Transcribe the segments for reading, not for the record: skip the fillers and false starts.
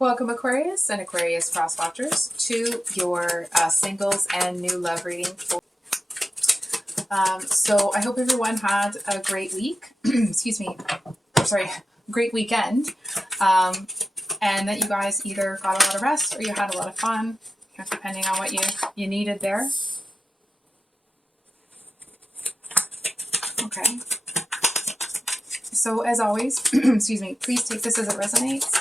Welcome Aquarius and Aquarius cross watchers to your singles and new love reading. So I hope everyone had a great week. Excuse me. Sorry, great weekend. And that you guys either got a lot of rest or you had a lot of fun, depending on what you needed there. Okay. So as always, excuse me, please take this as it resonates.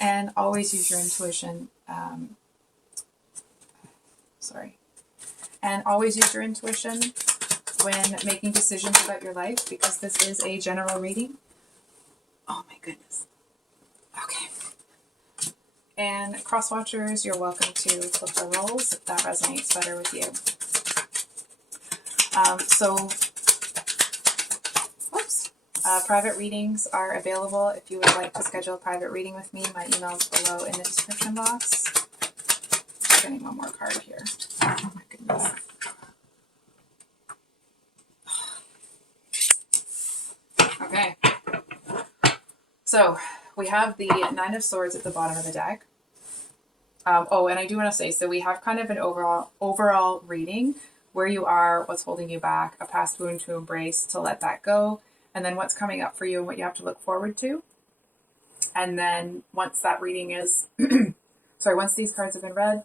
And always use your intuition. And always use your intuition when making decisions about your life, because this is a general reading. Oh my goodness. Okay. And cross watchers, you're welcome to flip the roles if that resonates better with you. Private readings are available. If you would like to schedule a private reading with me, my email is below in the description box. Just getting one more card here. Oh my goodness. Okay. So we have the Nine of Swords at the bottom of the deck. And I do want to say, so we have kind of an overall reading, where you are, what's holding you back, a past wound to embrace, to let that go, and then what's coming up for you and what you have to look forward to. And then once that reading is, once these cards have been read,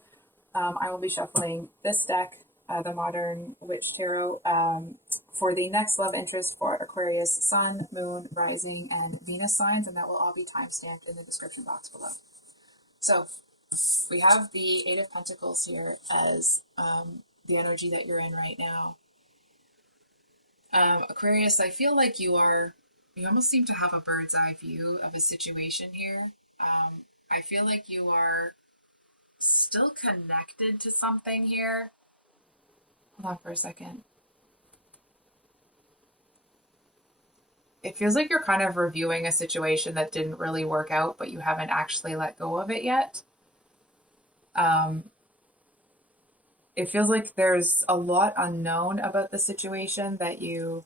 I will be shuffling this deck, the Modern Witch Tarot, for the next love interest for Aquarius Sun, Moon, Rising, and Venus signs, and that will all be timestamped in the description box below. So we have the Eight of Pentacles here as the energy that you're in right now. Aquarius, I feel like you almost seem to have a bird's eye view of a situation here. I feel like you are still connected to something here. Hold on for a second. It feels like you're kind of reviewing a situation that didn't really work out, but you haven't actually let go of it yet. It feels like there's a lot unknown about the situation that you,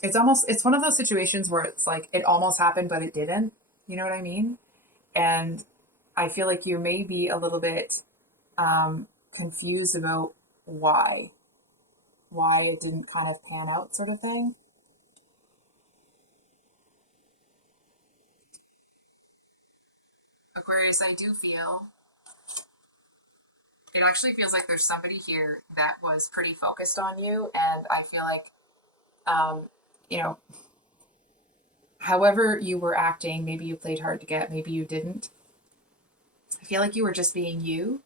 it's one of those situations where it's like, it almost happened, but it didn't, you know what I mean? And I feel like you may be a little bit, confused about why it didn't kind of pan out, sort of thing. Aquarius, I do feel, it actually feels like there's somebody here that was pretty focused on you. And I feel like, however you were acting, maybe you played hard to get, maybe you didn't. I feel like you were just being you,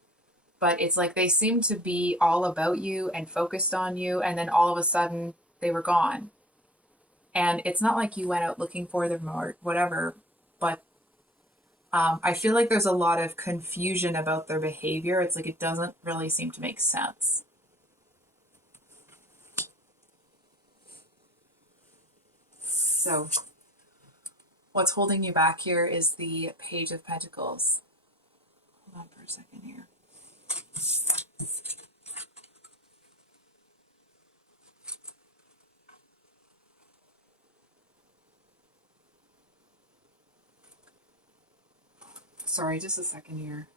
but it's like they seemed to be all about you and focused on you. And then all of a sudden they were gone. And it's not like you went out looking for them or whatever, but I feel like there's a lot of confusion about their behavior. It's like it doesn't really seem to make sense. So what's holding you back here is the Page of Pentacles. Hold on for a second here. Sorry, just a second here.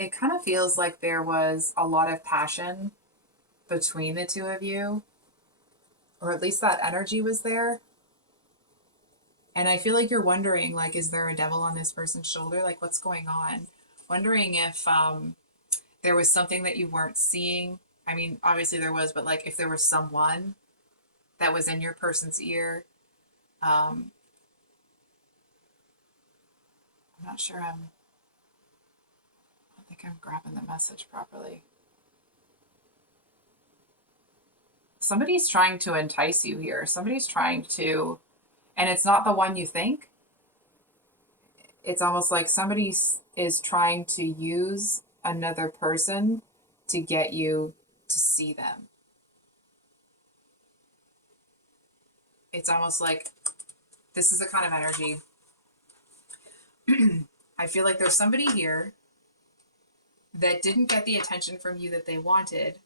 It kind of feels like there was a lot of passion between the two of you, or at least that energy was there. And I feel like you're wondering, like, is there a devil on this person's shoulder? Like, what's going on? Wondering if there was something that you weren't seeing. I mean, obviously there was, but like if there was someone that was in your person's ear. I'm not sure I don't think I'm grabbing the message properly. Somebody's trying to entice you here. Somebody's trying to, and it's not the one you think. It's almost like somebody is trying to use another person to get you to see them. It's almost like this is the kind of energy. I feel like there's somebody here that didn't get the attention from you that they wanted,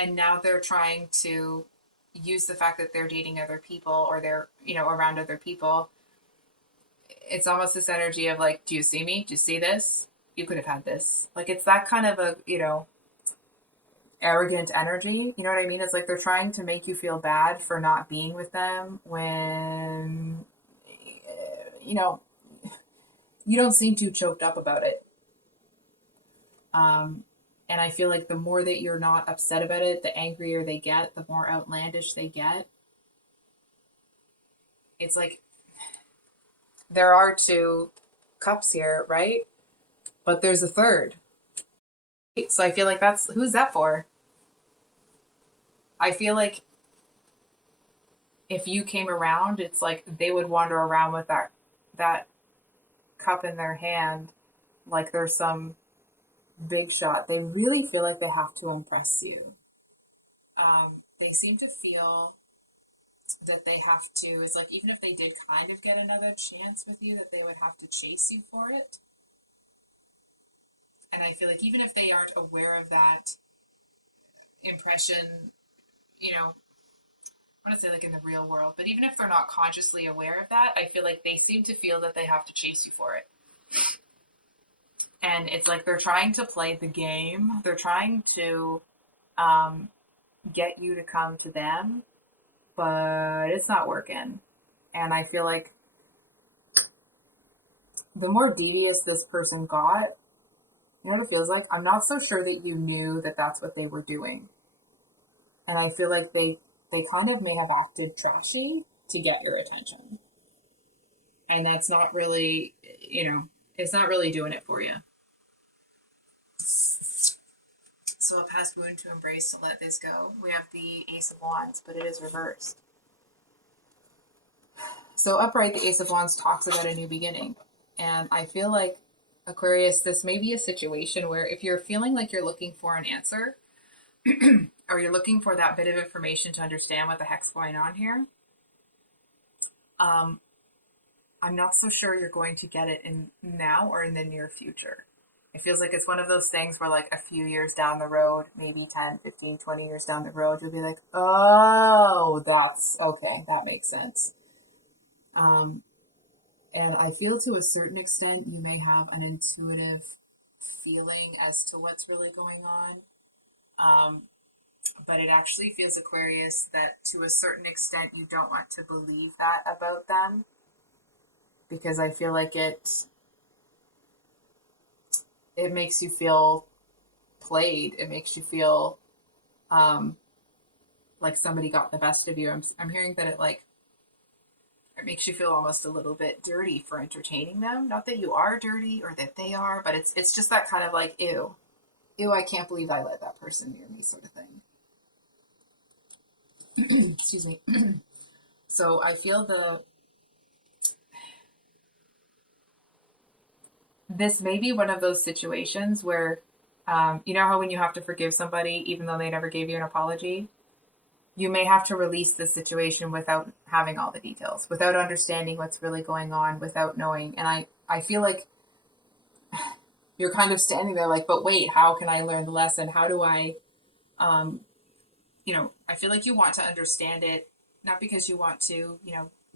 And now they're trying to use the fact that they're dating other people or they're, around other people. It's almost this energy of like, do you see me? Do you see this? You could have had this. Like, it's that kind of a, arrogant energy. You know what I mean? It's like they're trying to make you feel bad for not being with them when, you know, you don't seem too choked up about it. And I feel like the more that you're not upset about it, the angrier they get, the more outlandish they get. It's like there are two cups here, right? But there's a third. So I feel like who's that for? I feel like if you came around, it's like they would wander around with that cup in their hand like there's some big shot. They really feel like they have to impress you. They seem to feel that they have to, it's like even if they did kind of get another chance with you, that they would have to chase you for it. And I feel like even if they aren't aware of that impression, I want to say like in the real world, but even if they're not consciously aware of that, I feel like they seem to feel that they have to chase you for it. And it's like they're trying to play the game. They're trying to get you to come to them, but it's not working. And I feel like the more devious this person got, you know what it feels like? I'm not so sure that you knew that that's what they were doing. And I feel like they kind of may have acted trashy to get your attention. And that's not really, it's not really doing it for you. So I'll pass wound to embrace to let this go. We have the Ace of Wands, but it is reversed. So upright, the Ace of Wands talks about a new beginning. And I feel like, Aquarius, this may be a situation where if you're feeling like you're looking for an answer, or you're looking for that bit of information to understand what the heck's going on here, I'm not so sure you're going to get it in now or in the near future. It feels like it's one of those things where like a few years down the road, maybe 10, 15, 20 years down the road, you'll be like, oh, that's okay. That makes sense. And I feel to a certain extent, you may have an intuitive feeling as to what's really going on. But it actually feels, Aquarius, that to a certain extent, you don't want to believe that about them, because I feel like it makes you feel played. It makes you feel like somebody got the best of you. I'm hearing that it makes you feel almost a little bit dirty for entertaining them. Not that you are dirty or that they are, but it's just that kind of like, ew, I can't believe I let that person near me sort of thing. Excuse me. So I feel this may be one of those situations where, you know how when you have to forgive somebody even though they never gave you an apology? You may have to release the situation without having all the details, without understanding what's really going on, without knowing. And I feel like you're kind of standing there like, but wait, how can I learn the lesson? How do I, I feel like you want to understand it, not because you want to,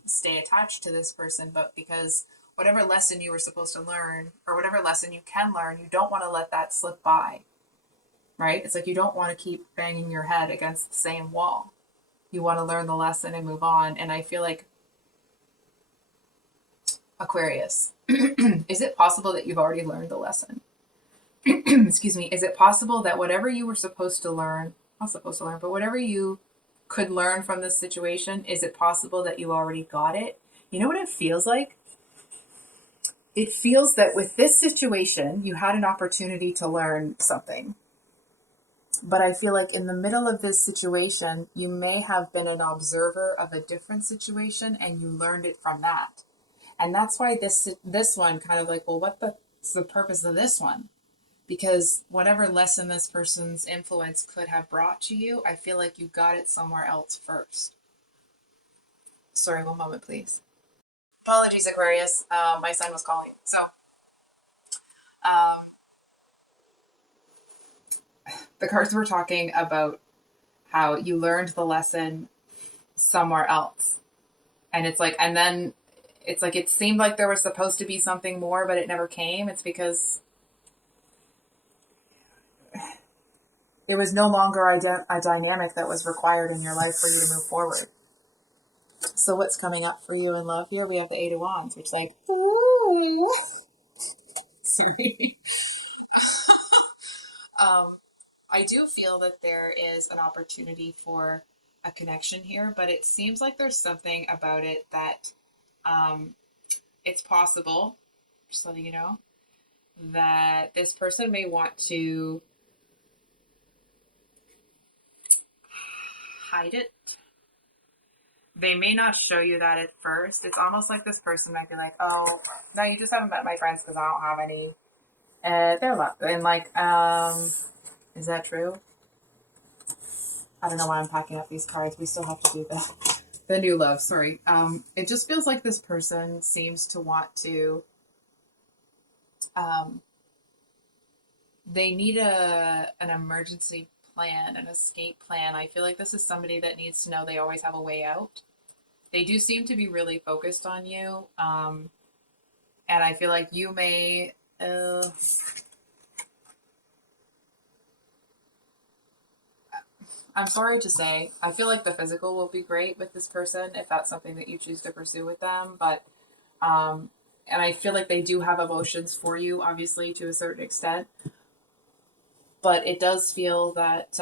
stay attached to this person, but because whatever lesson you were supposed to learn or whatever lesson you can learn, you don't want to let that slip by, right? It's like you don't want to keep banging your head against the same wall. You want to learn the lesson and move on. And I feel like, Aquarius, is it possible that you've already learned the lesson? Excuse me. Is it possible that whatever you were supposed to learn, not supposed to learn, but whatever you could learn from this situation, is it possible that you already got it? You know what it feels like? It feels that with this situation, you had an opportunity to learn something. But I feel like in the middle of this situation, you may have been an observer of a different situation and you learned it from that. And that's why this one kind of like, well, what's the purpose of this one? Because whatever lesson this person's influence could have brought to you, I feel like you got it somewhere else first. Sorry, one moment, please. Apologies, Aquarius. My son was calling. So, the cards were talking about how you learned the lesson somewhere else. And it's like, and then it's like, it seemed like there was supposed to be something more, but it never came. It's because there was no longer a dynamic that was required in your life for you to move forward. So what's coming up for you in love here? We have the Eight of Wands, which is like, ooh. Sorry. I do feel that there is an opportunity for a connection here, but it seems like there's something about it that it's possible, just letting you know, that this person may want to hide it. They may not show you that at first. It's almost like this person might be like, oh, no, you just haven't met my friends because I don't have any. They're love. And like, is that true? I don't know why I'm packing up these cards. We still have to do the new love. Sorry. It just feels like this person seems to want to, they need an emergency plan, an escape plan. I feel like this is somebody that needs to know they always have a way out. They do seem to be really focused on you. And I feel like you may, I'm sorry to say, I feel like the physical will be great with this person if that's something that you choose to pursue with them. But, and I feel like they do have emotions for you, obviously, to a certain extent. But it does feel that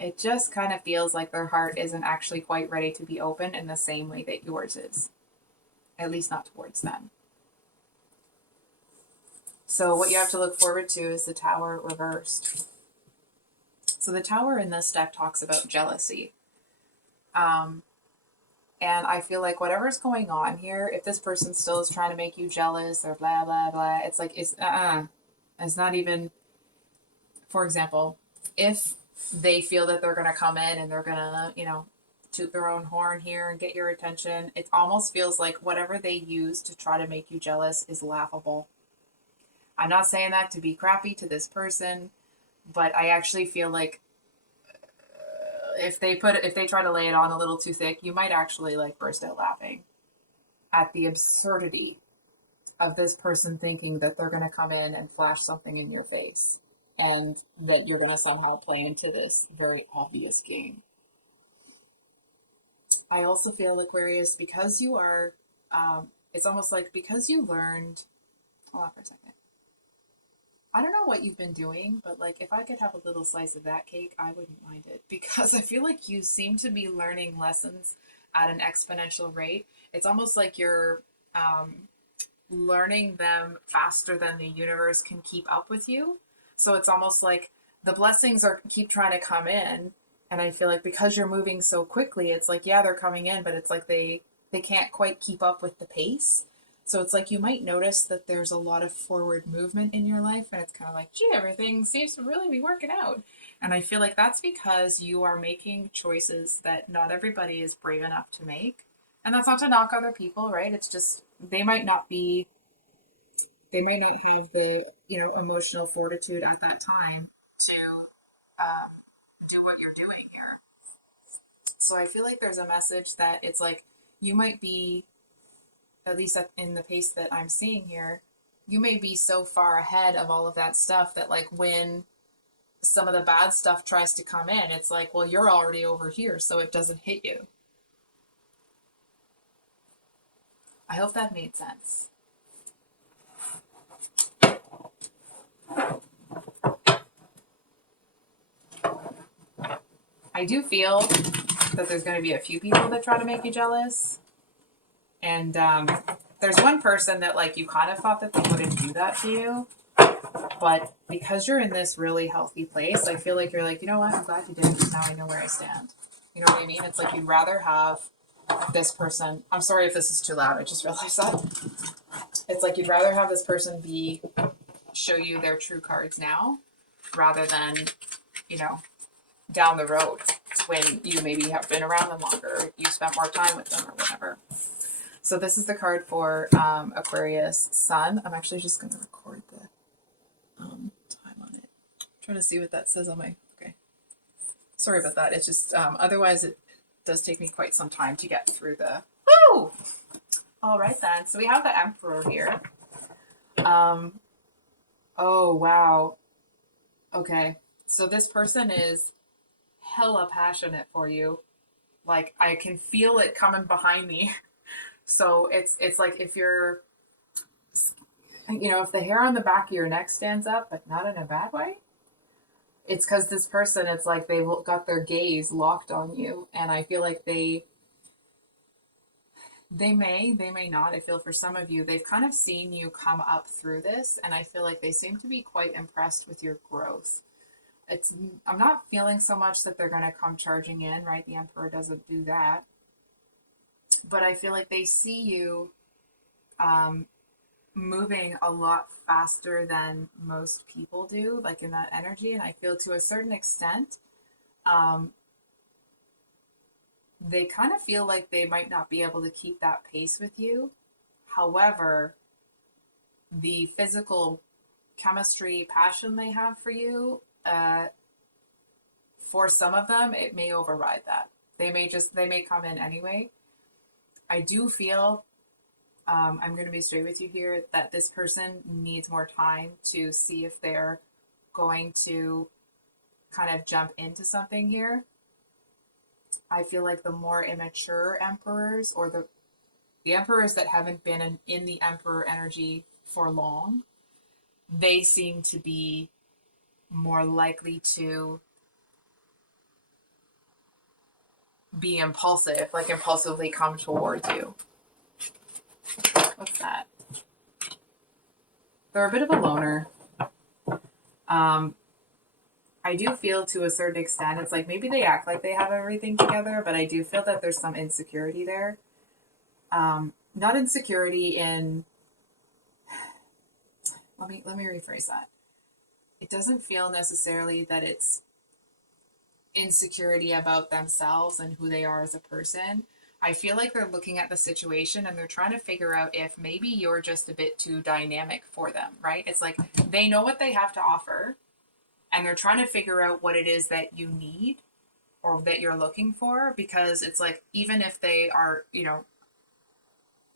it just kind of feels like their heart isn't actually quite ready to be open in the same way that yours is, at least not towards them. So what you have to look forward to is the Tower reversed. So the Tower in this deck talks about jealousy. And I feel like whatever's going on here, if this person still is trying to make you jealous or blah, blah, blah, it's like, it's not even, for example, if they feel that they're going to come in and they're going to, toot their own horn here and get your attention, it almost feels like whatever they use to try to make you jealous is laughable. I'm not saying that to be crappy to this person, but I actually feel like if they try to lay it on a little too thick, you might actually like burst out laughing at the absurdity of this person thinking that they're going to come in and flash something in your face and that you're going to somehow play into this very obvious game. I also feel, Aquarius, because you are, it's almost like because you learned, hold on for a second. I don't know what you've been doing, but like if I could have a little slice of that cake, I wouldn't mind it, because I feel like you seem to be learning lessons at an exponential rate. It's almost like you're learning them faster than the universe can keep up with you. So it's almost like the blessings keep trying to come in, and I feel like because you're moving so quickly, it's like, yeah, they're coming in, but it's like they can't quite keep up with the pace. So it's like you might notice that there's a lot of forward movement in your life, and it's kind of like, gee, everything seems to really be working out. And I feel like that's because you are making choices that not everybody is brave enough to make. And that's not to knock other people, right? It's just they might not have the, emotional fortitude at that time to do what you're doing here. So I feel like there's a message that it's like you might be, at least in the pace that I'm seeing here, you may be so far ahead of all of that stuff that like when some of the bad stuff tries to come in, it's like, well, you're already over here, so it doesn't hit you. I hope that made sense. I do feel that there's going to be a few people that try to make you jealous. And there's one person that like you kind of thought that they wouldn't do that to you. But because you're in this really healthy place, I feel like you're like, you know what? I'm glad you did, because now I know where I stand. You know what I mean? It's like you'd rather have this person. I'm sorry if this is too loud. I just realized that. It's like you'd rather have this person show you their true cards now rather than, down the road when you maybe have been around them longer, you spent more time with them or whatever. So this is the card for Aquarius Sun. I'm actually just going to record the time on it. Trying to see what that says on my, okay. Sorry about that. It's just, otherwise it does take me quite some time to get through the, woo! All right then. So we have the Emperor here. Oh, wow. Okay. So this person is hella passionate for you. Like I can feel it coming behind me. So it's like if you're, if the hair on the back of your neck stands up, but not in a bad way, it's because this person, it's like they've got their gaze locked on you, and I feel like they may not. I feel for some of you, they've kind of seen you come up through this, and I feel like they seem to be quite impressed with your growth. It's I'm not feeling so much that they're going to come charging in, right? The Emperor doesn't do that, but I feel like they see you um, moving a lot faster than most people do, like in that energy. And I feel to a certain extent, um, they kind of feel like they might not be able to keep that pace with you. However, the physical chemistry, passion they have for you, for some of them, it may override that. They may come in anyway. I do feel, I'm going to be straight with you here, that this person needs more time to see if they're going to kind of jump into something here. I feel like the more immature emperors, or the emperors that haven't been in the emperor energy for long, they seem to be more likely to be impulsive, like impulsively come towards you. What's that? They're a bit of a loner. I do feel to a certain extent, it's like maybe they act like they have everything together, but I do feel that there's some insecurity there. Not insecurity in, let me rephrase that. It doesn't feel necessarily that it's insecurity about themselves and who they are as a person. I feel like they're looking at the situation and they're trying to figure out if maybe you're just a bit too dynamic for them, right? It's like they know what they have to offer and they're trying to figure out what it is that you need or that you're looking for, because it's like even if they are,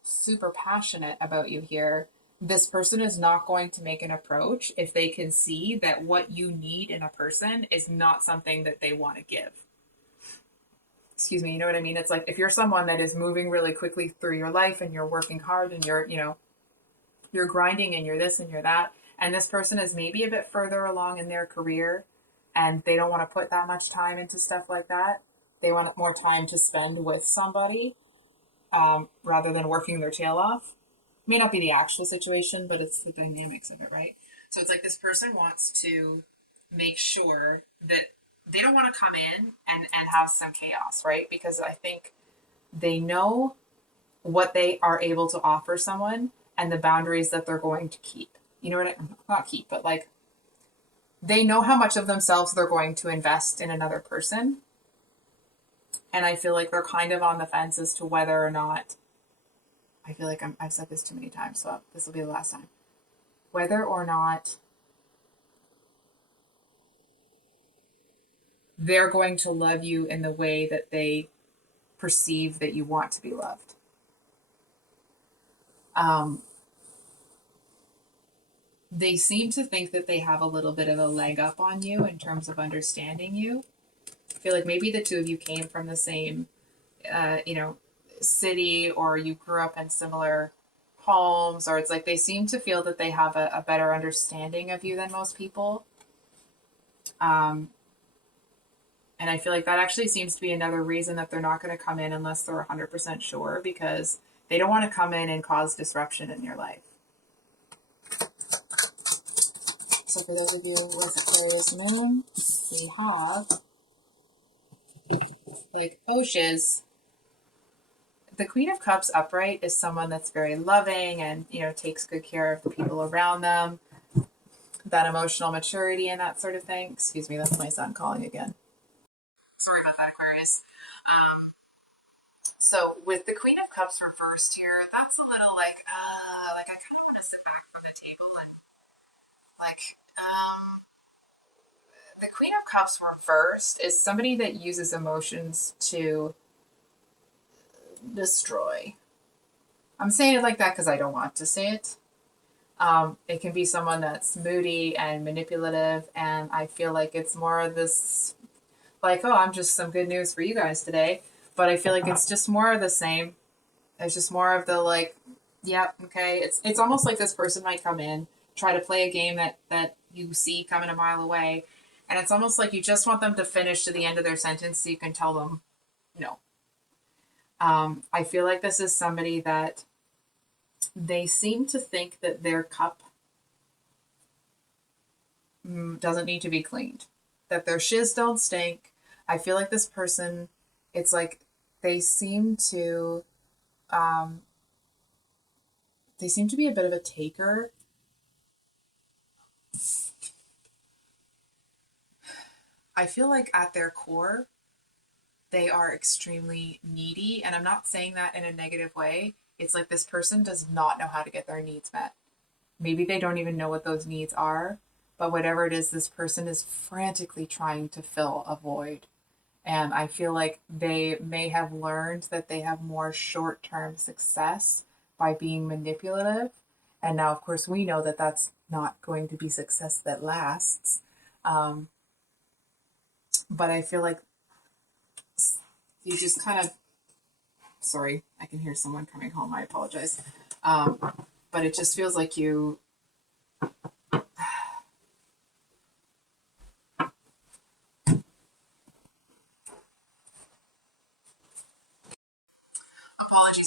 super passionate about you here, this person is not going to make an approach if they can see that what you need in a person is not something that they want to give. Excuse me, you know what I mean? It's like if you're someone that is moving really quickly through your life and you're working hard and you're grinding and you're this and you're that, and this person is maybe a bit further along in their career and they don't want to put that much time into stuff like that. They want more time to spend with somebody, rather than working their tail off. May not be the actual situation, but it's the dynamics of it, right? So it's like this person wants to make sure that they don't want to come in and have some chaos, right? Because I think they know what they are able to offer someone and the boundaries that they're going to keep. You know what not keep, but like they know how much of themselves they're going to invest in another person. And I feel like they're kind of on the fence as to whether or not, I feel like I've said this too many times, so this will be the last time. Whether or not they're going to love you in the way that they perceive that you want to be loved. They seem to think that they have a little bit of a leg up on you in terms of understanding you. I feel like maybe the two of you came from the same, city, or you grew up in similar homes, or it's like they seem to feel that they have a better understanding of you than most people. And I feel like that actually seems to be another reason that they're not going to come in unless they're 100% sure, because they don't want to come in and cause disruption in your life. So for those of you with Aquarius moon, we have like, oh shiz. The Queen of Cups upright is someone that's very loving and, takes good care of the people around them. That emotional maturity and that sort of thing. Excuse me, that's my son calling again. Sorry about that, Aquarius. So with the Queen of Cups reversed here, that's a little like I kind of want to sit back from the table and like, the Queen of Cups reversed is somebody that uses emotions to destroy. I'm saying it like that because I don't want to say it. It can be someone that's moody and manipulative, and I feel like it's more of this, like, oh, I'm just some good news for you guys today. But I feel like it's just more of the same. It's just more of the like, yeah, okay. It's almost like this person might come in, try to play a game that you see coming a mile away, and it's almost like you just want them to finish to the end of their sentence so you can tell them no. I feel like this is somebody that they seem to think that their cup doesn't need to be cleaned, that their shiz don't stink. I feel like this person, it's like they seem to um, they seem to be a bit of a taker. I feel like at their core, they are extremely needy, and I'm not saying that in a negative way. It's like this person does not know how to get their needs met. Maybe they don't even know what those needs are, but whatever it is, this person is frantically trying to fill a void. And I feel like they may have learned that they have more short term success by being manipulative. And now, of course, we know that that's not going to be success that lasts. Um, but I feel like you just kind of, sorry, I can hear someone coming home. I apologize. Um, but it just feels like you, apologies,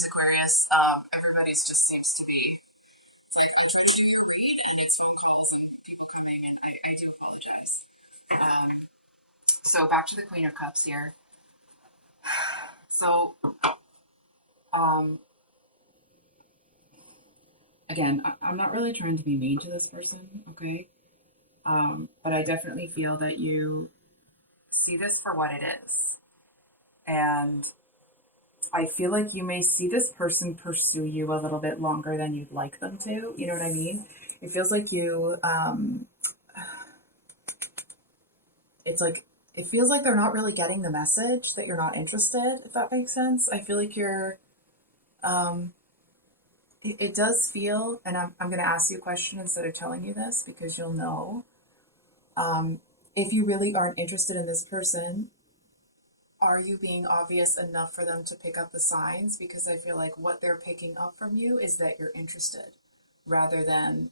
Aquarius. Everybody's just seems to be, it's like I'm trying to do your read and it's phone calls and people coming, and I do apologize. So back to the Queen of Cups here. So, um, again, I'm not really trying to be mean to this person, okay? But I definitely feel that you see this for what it is. And I feel like you may see this person pursue you a little bit longer than you'd like them to. You know what I mean? It feels like you, it's like, it feels like they're not really getting the message that you're not interested, if that makes sense. I feel like you're, um, it does feel, and I'm going to ask you a question instead of telling you this because you'll know. If you really aren't interested in this person, are you being obvious enough for them to pick up the signs? Because I feel like what they're picking up from you is that you're interested rather than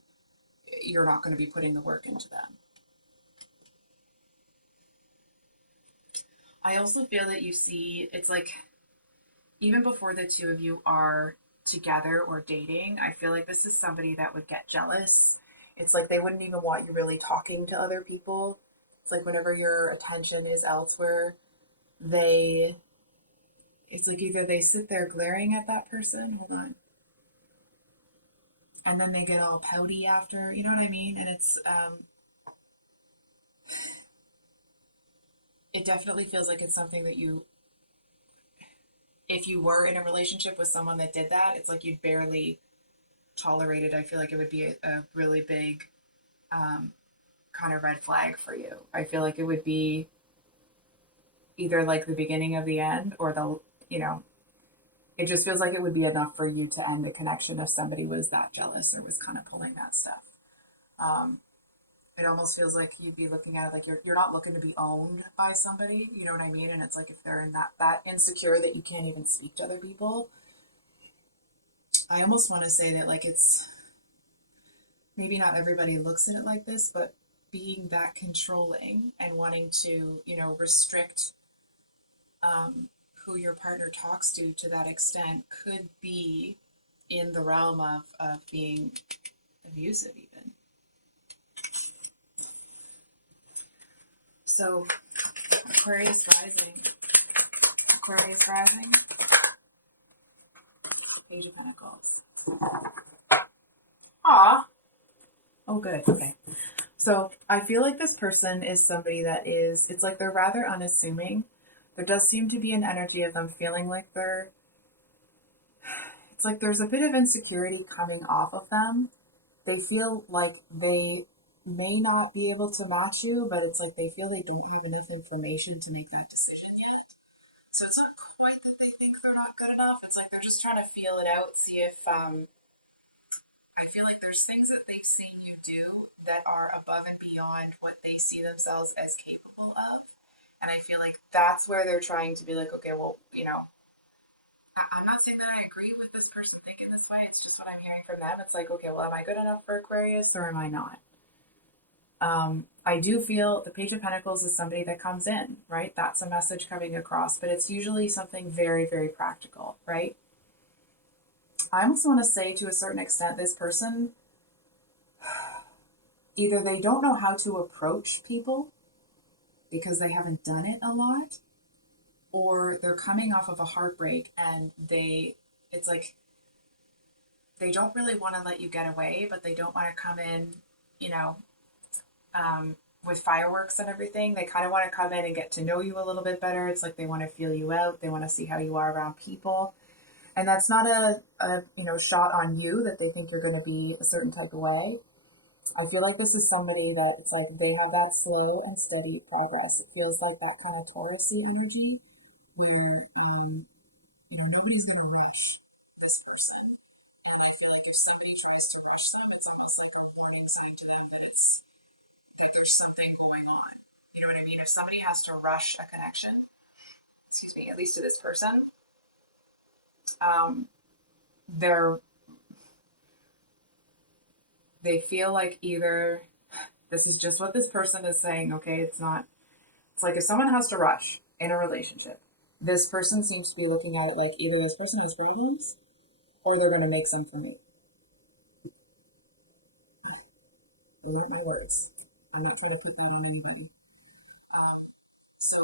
you're not going to be putting the work into them. I also feel that you see, it's like, even before the two of you are together or dating, I feel like this is somebody that would get jealous. It's like they wouldn't even want you really talking to other people. It's like whenever your attention is elsewhere, they, it's like either they sit there glaring at that person, hold on, and then they get all pouty after, you know what I mean? And it definitely feels like it's something that you, if you were in a relationship with someone that did that, it's like you'd barely tolerate it. I feel like it would be a really big um, kind of red flag for you. I feel like it would be either like the beginning of the end or the, you know, it just feels like it would be enough for you to end the connection if somebody was that jealous or was kind of pulling that stuff. Um, it almost feels like you'd be looking at it like you're not looking to be owned by somebody, you know what I mean? And it's like if they're in that insecure that you can't even speak to other people, I almost want to say that like it's maybe not everybody looks at it like this, but being that controlling and wanting to, you know, restrict who your partner talks to that extent could be in the realm of being abusive even. So Aquarius rising. Aquarius rising. Page of Pentacles. Aw. Oh, good. Okay. So I feel like this person is somebody that is, it's like they're rather unassuming. There does seem to be an energy of them feeling like they're, it's like there's a bit of insecurity coming off of them. They feel like may not be able to match you, but it's like they feel they don't have enough information to make that decision yet. So it's not quite that they think they're not good enough. It's like they're just trying to feel it out, see if I feel like there's things that they've seen you do that are above and beyond what they see themselves as capable of. And I feel like that's where they're trying to be like, okay, well, I'm not saying that I agree with this person thinking this way. It's just what I'm hearing from them. It's like, okay, well, am I good enough for Aquarius or am I not? I do feel the Page of Pentacles is somebody that comes in, right? That's a message coming across, but it's usually something very, very practical, right? I also want to say to a certain extent, this person, either they don't know how to approach people because they haven't done it a lot, or they're coming off of a heartbreak and it's like, they don't really want to let you get away, but they don't want to come in, with fireworks and everything. They kind of want to come in and get to know you a little bit better. It's like they want to feel you out. They want to see how you are around people. And that's not a shot on you that they think you're going to be a certain type of way. I feel like this is somebody that it's like they have that slow and steady progress. It feels like that kind of Taurus-y energy where, nobody's going to rush this person. And I feel like if somebody tries to rush them, it's almost like a warning sign to them that there's something going on. You know what I mean? If somebody has to rush a connection, excuse me, at least to this person, they feel like either this is just what this person is saying, okay, it's like if someone has to rush in a relationship, this person seems to be looking at it like either this person has problems or they're going to make some for me. Those aren't my words. I'm not trying to put that on anybody. So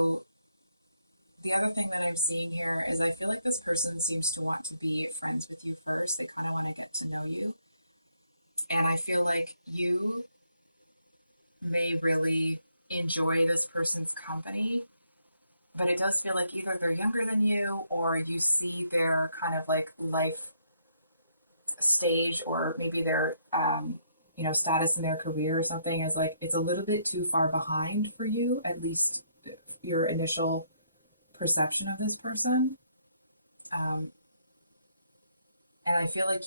the other thing that I'm seeing here is I feel like this person seems to want to be friends with you first. They kind of want to get to know you. And I feel like you may really enjoy this person's company, but it does feel like either they're younger than you or you see their kind of like life stage or maybe their status in their career or something is like it's a little bit too far behind for you, at least your initial perception of this person. And I feel like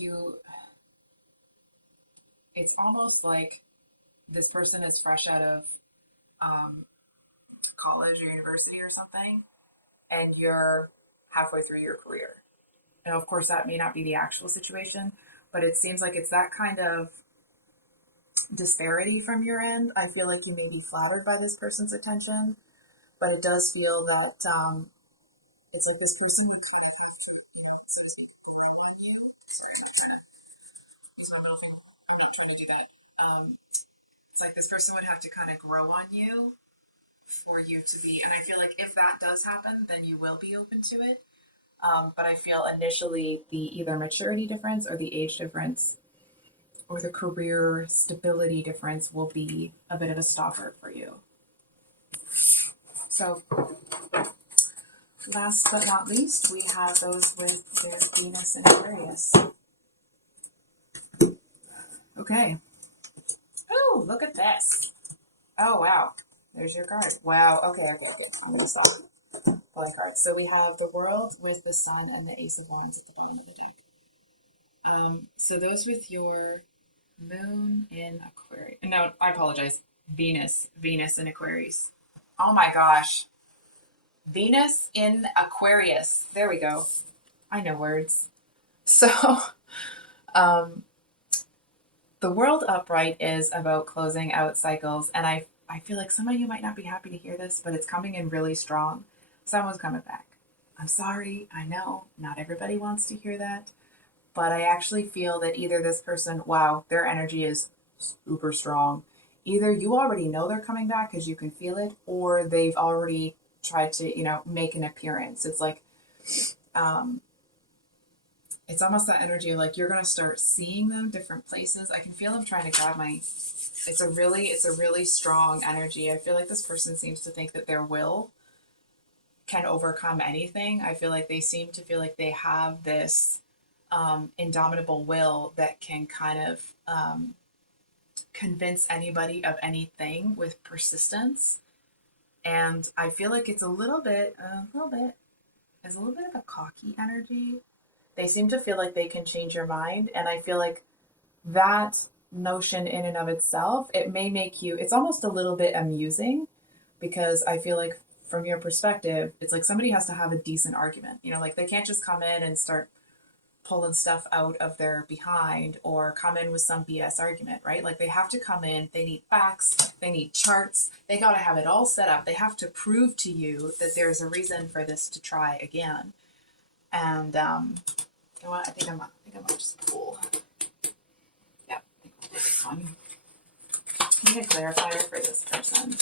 it's almost like this person is fresh out of college or university or something, and you're halfway through your career. And of course, that may not be the actual situation, but it seems like it's that kind of disparity from your end. I feel like you may be flattered by this person's attention, but it does feel that it's like this person would kind of have to, so to speak, grow on you. Use my mouth. I'm not trying to do that. It's like this person would have to kind of grow on you for you to be, and I feel like if that does happen, then you will be open to it. But I feel initially the either maturity difference or the age difference or the career stability difference will be a bit of a stopper for you. So last but not least, we have those with their Venus and Aquarius. Okay. Oh, look at this. Oh, wow. There's your card. Wow. Okay. I'm going to stop pulling cards. So we have the World with the Sun and the Ace of Wands at the bottom of the deck. So those with your Moon in Aquarius. No, I apologize. Venus in Aquarius. Oh my gosh. Venus in Aquarius. There we go. I know words. So, the World upright is about closing out cycles, and I feel like some of you might not be happy to hear this, but it's coming in really strong. Someone's coming back. I'm sorry. I know not everybody wants to hear that, but I actually feel that either this person, wow, their energy is super strong. Either you already know they're coming back because you can feel it, or they've already tried to, make an appearance. It's like, it's almost that energy of like you're going to start seeing them different places. I can feel them trying to grab it's a really strong energy. I feel like this person seems to think that their will can overcome anything. I feel like they seem to feel like they have this indomitable will that can kind of convince anybody of anything with persistence. And I feel like it's there's a little bit of a cocky energy. They seem to feel like they can change your mind. And I feel like that notion in and of itself, it may make you, it's almost a little bit amusing because I feel like from your perspective, it's like somebody has to have a decent argument. You know, like they can't just come in and start pulling stuff out of their behind or come in with some BS argument, right? Like they have to come in, they need facts, they need charts, they got to have it all set up. They have to prove to you that there's a reason for this to try again. And you know what? I might just pull. Yeah, I think that'll be fun. I need a clarifier for this person.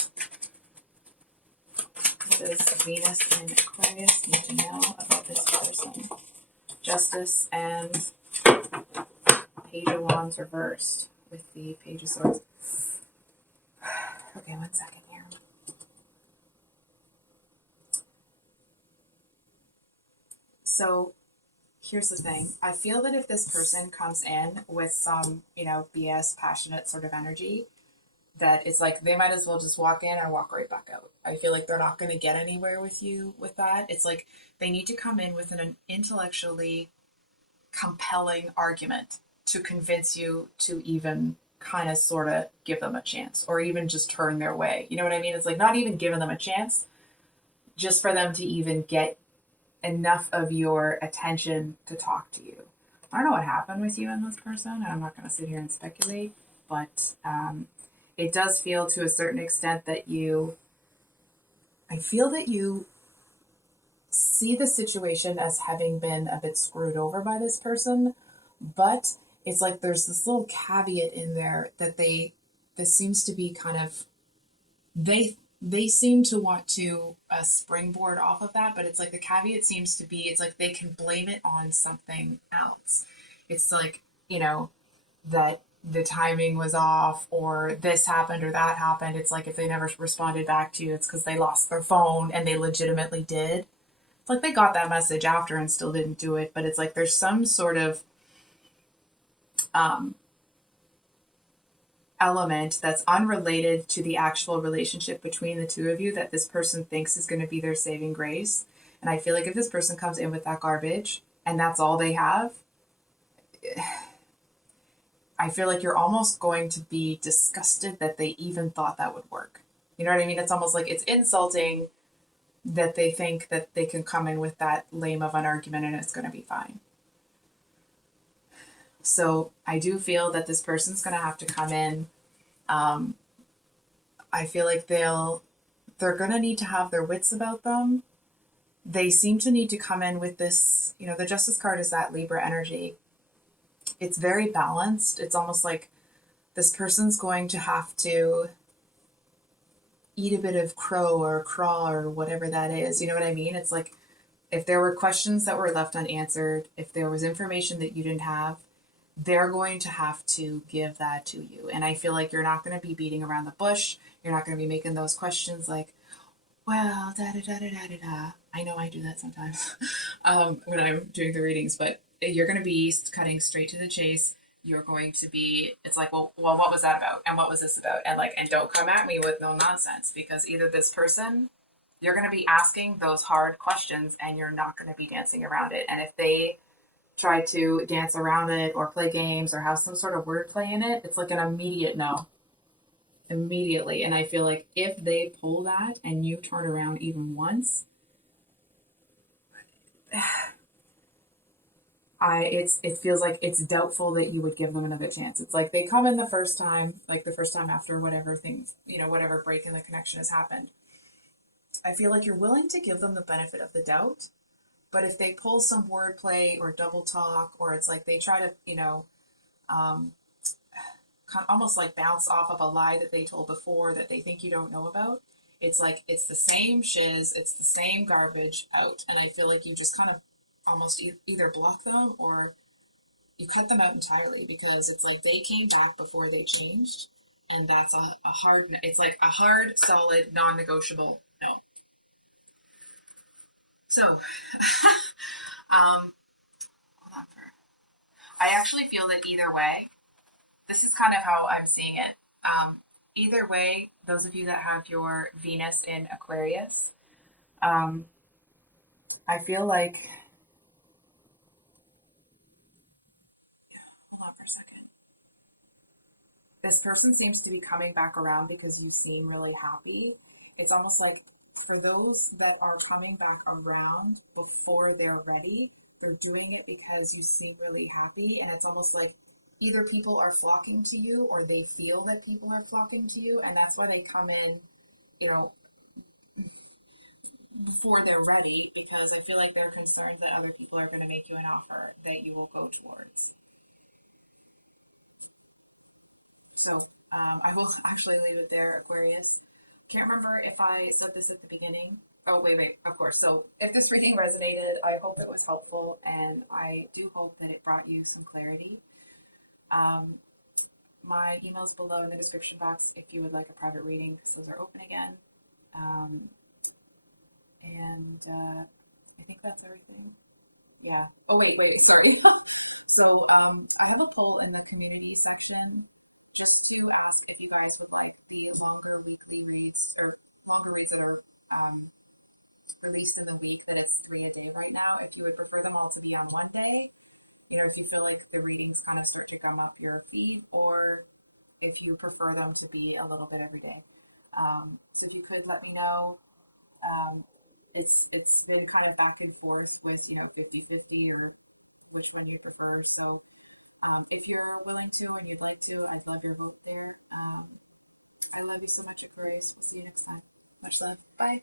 What does Venus in Aquarius need to know about this person? Justice and Page of Wands reversed with the Page of Swords. Okay, 1 second here. So here's the thing. I feel that if this person comes in with some, BS passionate sort of energy, that it's like they might as well just walk in or walk right back out. I feel like they're not going to get anywhere with you with that. It's like they need to come in with an intellectually compelling argument to convince you to even kind of sort of give them a chance or even just turn their way. You know what I mean? It's like not even giving them a chance, just for them to even get enough of your attention to talk to you. I don't know what happened with you and this person, and I'm not going to sit here and speculate, but it does feel to a certain extent that I feel that you see the situation as having been a bit screwed over by this person, but it's like there's this little caveat in there that this seems to be kind of, they seem to want to springboard off of that, but it's like the caveat seems to be, it's like they can blame it on something else. It's like, that the timing was off or this happened or that happened. It's like if they never responded back to you, it's because they lost their phone, and they legitimately did. It's like they got that message after and still didn't do it, but it's like there's some sort of element that's unrelated to the actual relationship between the two of you that this person thinks is going to be their saving grace. And I feel like if this person comes in with that garbage and that's all they have, I feel like you're almost going to be disgusted that they even thought that would work. You know what I mean? It's almost like it's insulting that they think that they can come in with that lame of an argument and it's going to be fine. So I do feel that this person's going to have to come in. I feel like they're going to need to have their wits about them. They seem to need to come in with this, the Justice card is that Libra energy. It's very balanced. It's almost like this person's going to have to eat a bit of crow or craw or whatever that is. You know what I mean? It's like if there were questions that were left unanswered, if there was information that you didn't have, they're going to have to give that to you. And I feel like you're not going to be beating around the bush. You're not going to be making those questions like, well, da da da da da da da. I know I do that sometimes when I'm doing the readings, but you're going to be cutting straight to the chase. You're going to be, it's like, well, what was that about? And what was this about? And don't come at me with no nonsense, because either this person, you're going to be asking those hard questions and you're not going to be dancing around it. And if they try to dance around it or play games or have some sort of wordplay in it, it's like an immediate no. Immediately. And I feel like if they pull that and you turn around even once, it feels like it's doubtful that you would give them another chance. It's like they come in the first time after whatever things, whatever break in the connection has happened. I feel like you're willing to give them the benefit of the doubt. But if they pull some wordplay or double talk, or it's like they try to, almost like bounce off of a lie that they told before that they think you don't know about, it's like it's the same shiz, it's the same garbage out. And I feel like you just kind of almost either block them or you cut them out entirely, because it's like they came back before they changed. And that's it's like a hard, solid, non-negotiable no. So, I actually feel that either way, this is kind of how I'm seeing it. Either way, those of you that have your Venus in Aquarius, um, I feel like, hold on for a second. This person seems to be coming back around because you seem really happy. It's almost like for those that are coming back around before they're ready, they're doing it because you seem really happy. And it's almost like either people are flocking to you or they feel that people are flocking to you. And that's why they come in, you know, before they're ready, because I feel like they're concerned that other people are going to make you an offer that you will go towards. So I will actually leave it there, Aquarius. Can't remember if I said this at the beginning. Oh, wait, of course. So if this reading resonated, I hope it was helpful, and I do hope that it brought you some clarity. Um, my email's below in the description box if you would like a private reading, because those are open again. Um, and I think that's everything. Yeah. Oh, wait, sorry. So I have a poll in the community section just to ask if you guys would like the longer weekly reads or longer reads that are released in the week, that it's 3 a day right now. If you would prefer them all to be on one day, if you feel like the readings kind of start to gum up your feed, or if you prefer them to be a little bit every day. So if you could let me know. It's been kind of back and forth with 50-50 or which one you prefer. So if you're willing to and you'd like to, I'd love your vote there. I love you so much, Aquarius. We'll see you next time. Much love. Bye.